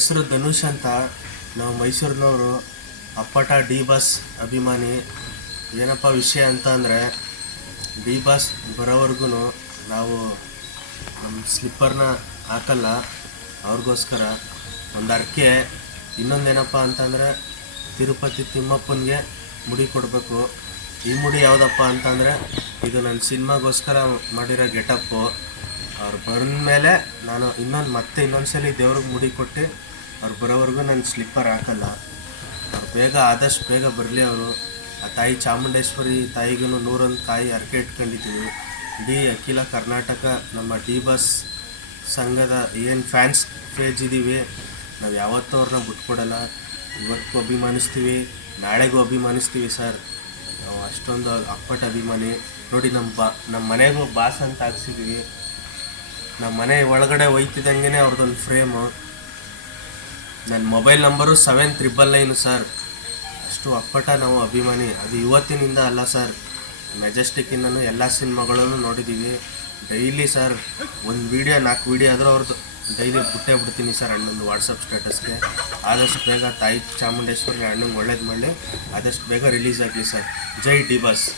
ಹೆಸರು ಧನುಷ್ ಅಂತ ನಾವು ಮೈಸೂರಿನವರು ಅಪ್ಪಟ ಡಿ ಬಾಸ್ ಅಭಿಮಾನಿ ಏನಪ್ಪ ವಿಷಯ ಅಂತ ಅಂದರೆ ಡಿ ಬಾಸ್ ಬರೋವರೆಗೂ ನಾವು ನಮ್ಮ ಸ್ಲಿಪ್ಪರ್ನ ಹಾಕಲ್ಲ ಅವ್ರಿಗೋಸ್ಕರ ಒಂದು ಅರ್ಕೆ ಇನ್ನೊಂದೇನಪ್ಪ ಅಂತಂದರೆ ತಿರುಪತಿ ತಿಮ್ಮಪ್ಪನಿಗೆ ಮುಡಿ ಕೊಡಬೇಕು ಈ ಮುಡಿ ಯಾವುದಪ್ಪ ಅಂತಂದರೆ ಇದು ನನ್ನ ಸಿನಿಮಾಗೋಸ್ಕರ ಮಾಡಿರೋ ಗೆಟಪ್ಪು ಅವ್ರು ಬಂದಮೇಲೆ ನಾನು ಇನ್ನೊಂದು ಮತ್ತೆ ಇನ್ನೊಂದು ಸಲ ದೇವ್ರಿಗೆ ಮುಡಿ ಕೊಟ್ಟು ಅವ್ರು ಬರೋವರೆಗೂ ನಾನು ಸ್ಲಿಪ್ಪರ್ ಹಾಕಲ್ಲ ಅವ್ರು ಬೇಗ ಆದಷ್ಟು ಬೇಗ ಬರಲಿ ಅವರು ಆ ತಾಯಿ ಚಾಮುಂಡೇಶ್ವರಿ ತಾಯಿಗೂ ನೂರೊಂದು ಕಾಯಿ ಹರಕೆ ಇಟ್ಕೊಂಡಿದ್ದೀವಿ ಇಡೀ ಅಖಿಲ ಕರ್ನಾಟಕ ನಮ್ಮ ಡಿ ಬಸ್ ಸಂಘದ ಏನು ಫ್ಯಾನ್ಸ್ ಪೇಜ್ ಇದ್ದೀವಿ ನಾವು ಯಾವತ್ತೂ ಅವ್ರನ್ನ ಬಿಟ್ಕೊಡಲ್ಲ ಇವತ್ತು ಅಭಿಮಾನಿಸ್ತೀವಿ ನಾಳೆಗೂ ಅಭಿಮಾನಿಸ್ತೀವಿ ಸರ್ ನಾವು ಅಷ್ಟೊಂದು ಅಪ್ಪಟ ಅಭಿಮಾನಿ ನೋಡಿ ನಮ್ಮ ಬಾ ನಮ್ಮ ಮನೆಗೂ ಬಾಸ್ ಅಂತ ಹಾಕ್ಸಿದ್ದೀವಿ ನಮ್ಮ ಮನೆ ಒಳಗಡೆ ಒಯ್ತಿದ್ದಂಗೆ ಅವ್ರದ್ದೊಂದು ಫ್ರೇಮು ನನ್ನ mobile number seven triple nine sir ಅಷ್ಟು ಅಪ್ಪಟ ನಾವು ಅಭಿಮಾನಿ ಅದು ಇವತ್ತಿನಿಂದ ಅಲ್ಲ ಸರ್ ಮೆಜೆಸ್ಟಿಕ್ಕಿಂದನೂ ಎಲ್ಲ ಸಿನಿಮಾಗಳನ್ನು ನೋಡಿದ್ದೀವಿ ಡೈಲಿ ಸರ್ ಒಂದು ವೀಡಿಯೋ ನಾಲ್ಕು ವೀಡಿಯೋ ಆದರೂ ಅವ್ರದ್ದು ಡೈಲಿ ಬಿಟ್ಟೇ ಬಿಡ್ತೀನಿ ಸರ್ ಅಣ್ಣಂದು ವಾಟ್ಸಪ್ ಸ್ಟೇಟಸ್ಗೆ ಆದಷ್ಟು ಬೇಗ ತಾಯಿ ಚಾಮುಂಡೇಶ್ವರಿ ಅಣ್ಣಂಗೆ ಒಳ್ಳೇದು ಮಾಡಲಿ ಆದಷ್ಟು ಬೇಗ ರಿಲೀಸ್ ಆಗಲಿ ಸರ್ ಜೈ ಡಿ ಬಸ್